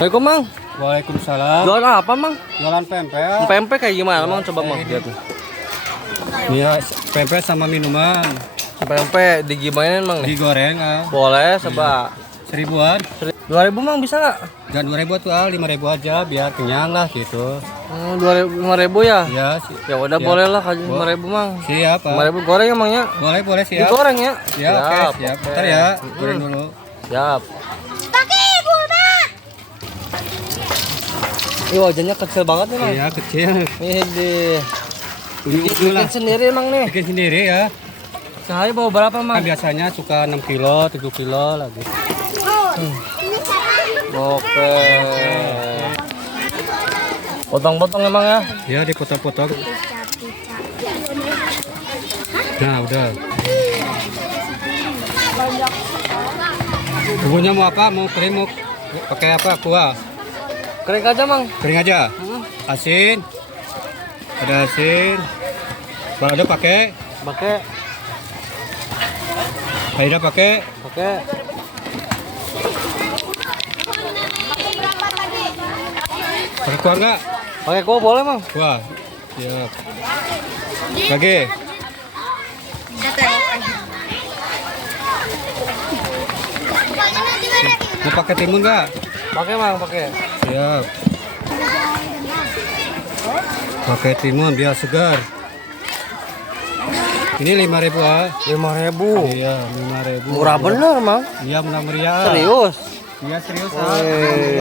Assalamualaikum, Mang. Waalaikumsalam. Jualan apa, Mang? Jualan pempek. Pempek kayak gimana, Mang? Coba, Mang, lihat tuh. Iya, pempek sama minuman. Pempek digimanain, Mang nih? Digoreng, Boleh, coba. seribuan. 2.000, Mang, bisa nggak? Dan 2.000 tuh, 5.000 aja biar kenyang lah gitu. 5.000 ya? Iya, Ya udah, siap. boleh lah, 5.000, Mang. Siap, Pak. 5.000 goreng ya, Mang ya? Boleh, siap. Digoreng ya? Ya, oke, siap. oke. Bentar ya, goreng dulu. Siap. Ih, wajahnya kecil banget nih, Mang. Iya, kecil. Nih, Unyu unyu lah. bikin sendiri, Mang nih. Bikin sendiri ya. Sehari bawa berapa, Mang? Kan biasanya suka 6 kilo, 7 kilo lagi. Oke. Potong-potong emang ya? Ya, dipotong-potong. Nah, udah. Bumbunya mau apa? Mau kering, mau pakai apa? Kuah. Kering aja, Mang. Kering aja. Asin. Ada asin. Balado pakai. Pakai. Aida pakai. Pakai. Pakai kuah enggak? Pakai kuah boleh, Mang. Kuah. Siap. Lagi. Mau pakai timun enggak? Pakai, Mang, pakai. Siap. Pakai timun biar segar. Ini 5.000 ah. 5.000. Iya, 5.000. Murah bener, Mang. Iya, murah meriah. Serius. Iya, serius ah. Wih.